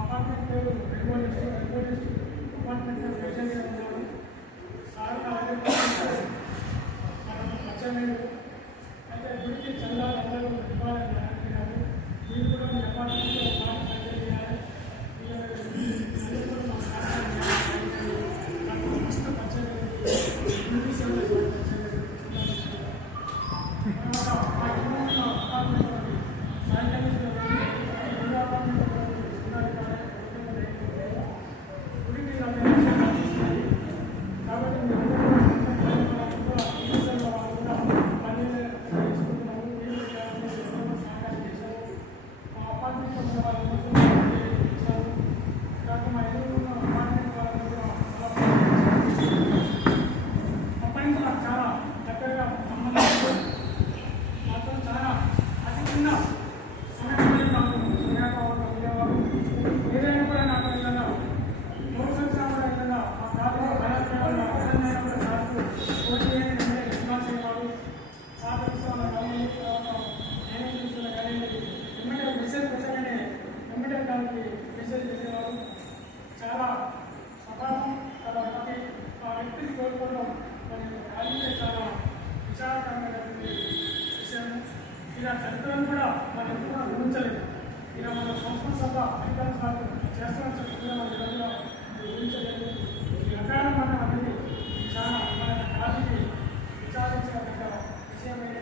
Apartment apartment sir వచ్చాను అయితే గుడికి చందాలు అందరూ ఇవ్వాలని అనుకున్నారు. మీరు కూడా మీ అపార్ట్మెంట్లో చేయాలి. చాలా సకాలం ప్రతి వ్యక్తిని కోరుకోవడం చాలా విచారకరమైనటువంటి విషయం. ఇలా చరిత్రను కూడా మనం ఎప్పుడు ఊహించలేదు. ఇలా మన సంస్కృత సభ అధికారులు చేస్తామని చెప్పి మనం ఊహించలేదు. ఈ అకాలం అనేది చాలా మన కాలికి విచారించిన విషయం.